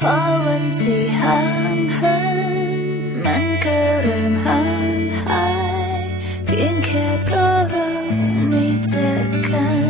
พอวันที่ห่างเหินมันก็เริ่มห่างหาย เพียงแค่เพราะเราไม่เจอกัน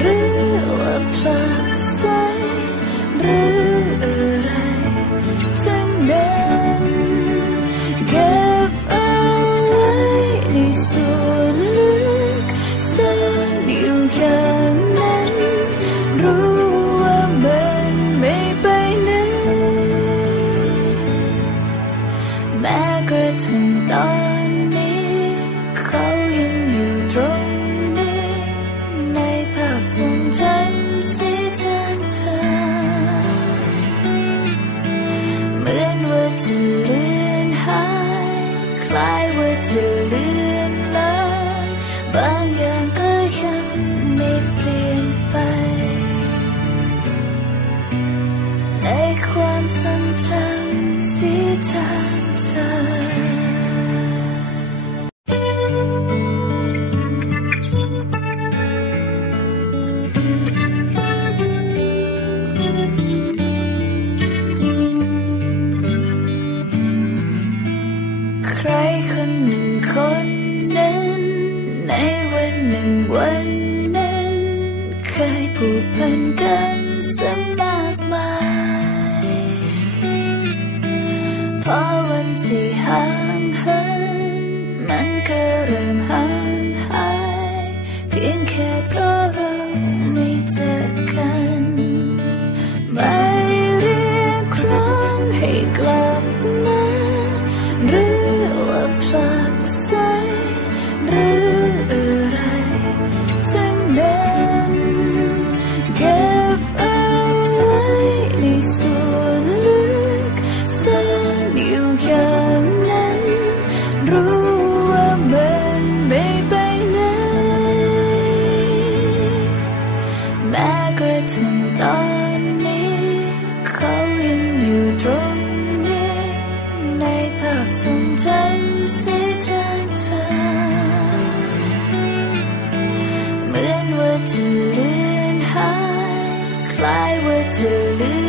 หรื จะเลือนหายคล้ายว่าจะเลือนลางบางอย่างก็ยังไม่เปลี่ยนไป ในความทรงจำสีจางเธอ วันนั้นเคยผูกพันกันสมากมายพอวันที่ห่างเหินมันก็เริ่มห่างหาย เพียงแค่เพราะเราไม่เจอกัน แม้กระทั่งตอนนี้ เขายังอยู่ตรงนี้ ในภาพทรงจำสีจางจางเหมือนว่าจะเลือนหายคล้ายว่าจะเลือน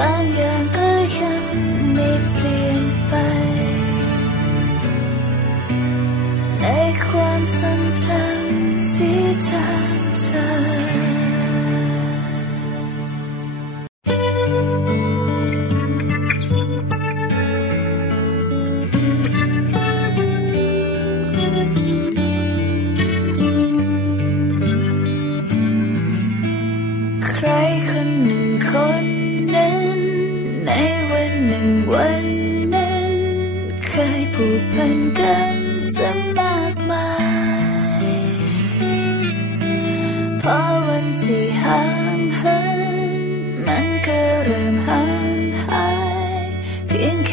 า เพียงแ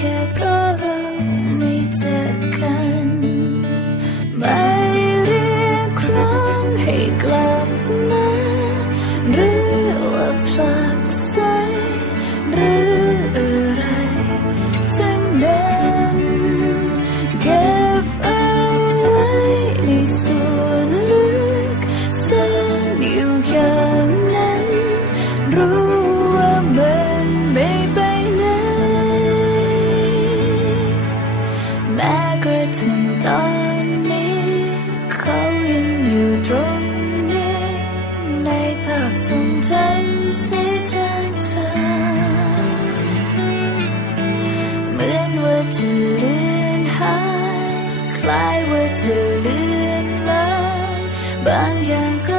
ล้ายว่าจะเลือนลางบางอย่างก็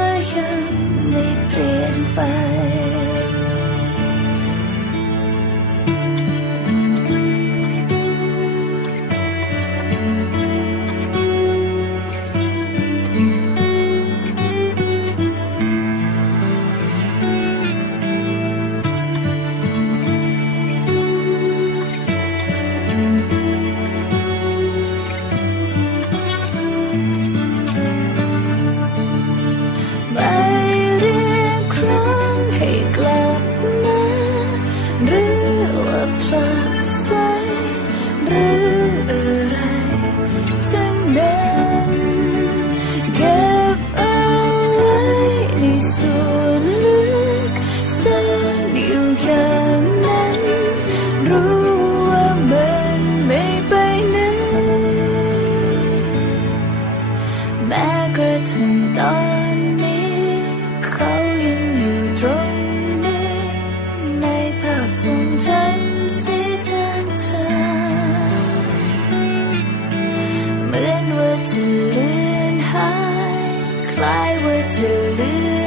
มือนว่า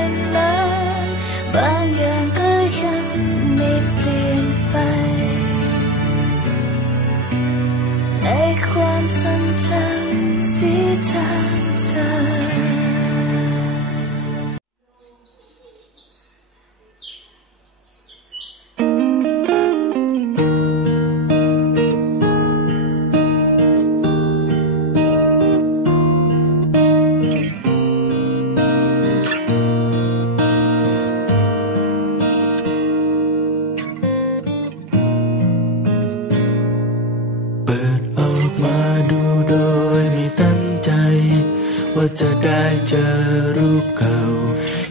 ว่าจะได้เจอรูปเก่า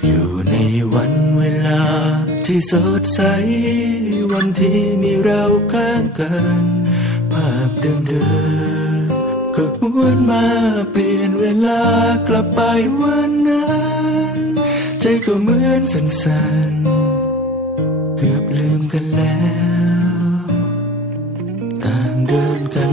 อยู่ในวันเวลาที่สดใส วันที่มีเราข้างกัน ภาพเดิมๆก็วนมาเปลี่ยนเวลากลับไปวันนั้น ใจก็เหมือนสั่นๆ เกือบลืมกันแล้ว ต่างเดินกัน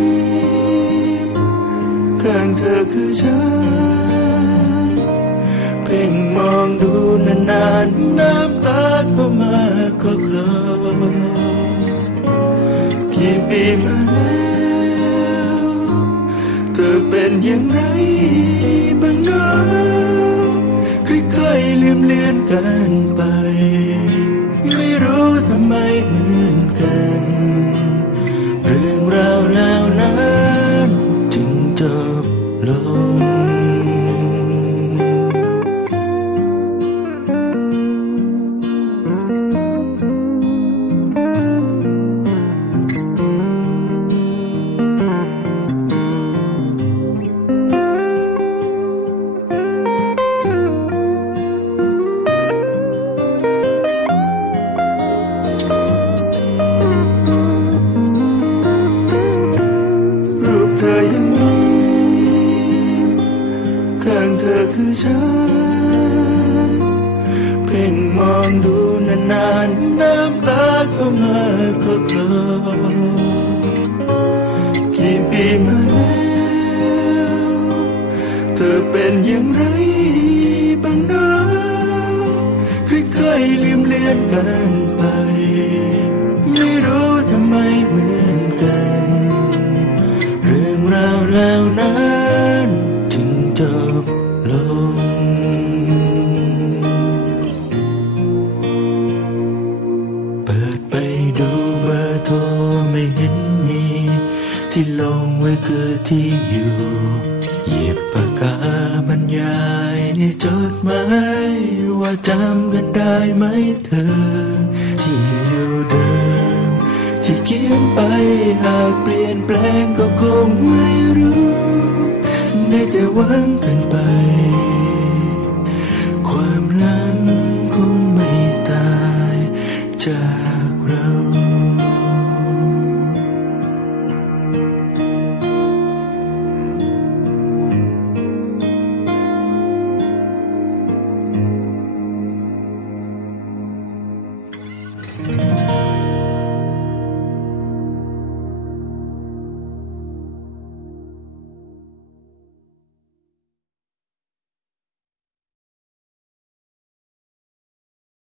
คือฉัน เพ่งมองดูนานๆน้ำตาก็มาก็คลอกี่ปีมาแล้วเธอเป็นอย่างไรบ้างเนาะเคยกันไป ข้างเธอคือฉัน เพ่งมองดูนานๆน้ำตาก็มาก็กลอกี่ปีมาแล้วเธอเป็นอย่างไรบ้างนะค่อยๆลืมเลือนกัน ยว่าจำกันได้ไหมเธอ ที่อยู่เดิม ที่เขียนไปหากเปลี่ยนแปลงก็คงไม่รู้ ได้แต่หวังกันไป